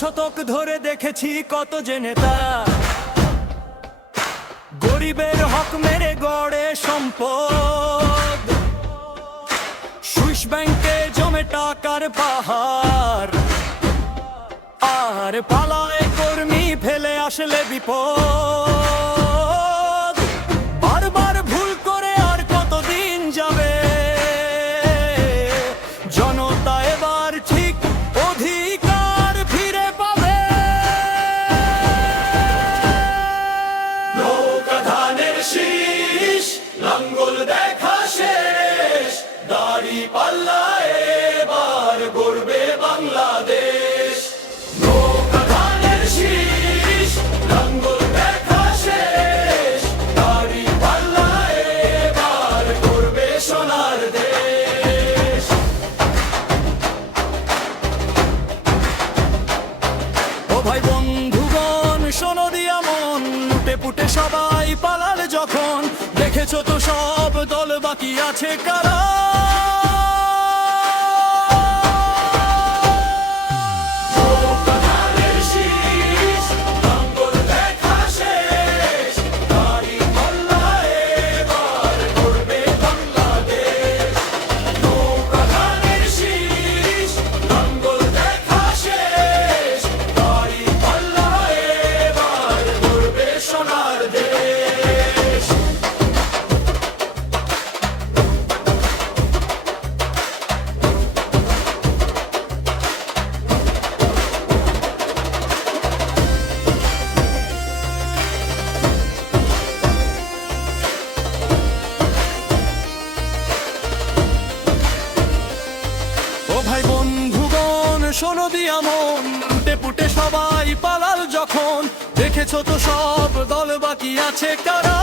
শতক ধরে দেখেছি কত যে নেতা। গরিবের হক মেরে গড়ে সম্পদ। সুইস ব্যাংকে জমে টাকার পাহাড়। আর পালায় কর্মী ফেলে আসলে বিপদ। দাড়ি পাল্লা এবার গড়বে বাংলাদেশ। নৌকা ধানের শীষ। লাঙ্গল সোনার দেশ। ও ভাই বন্ধুগণ, শোনো দিয়া মন, লুটে পুটে সবাই পালাল যখন দেখেছ তো সব দল বাকি আছে কারা? শোনো দিয়া মন উঠে পুটে সবাই পালাল যখন। দেখেছ তো সব দল বাকি আছে কারা?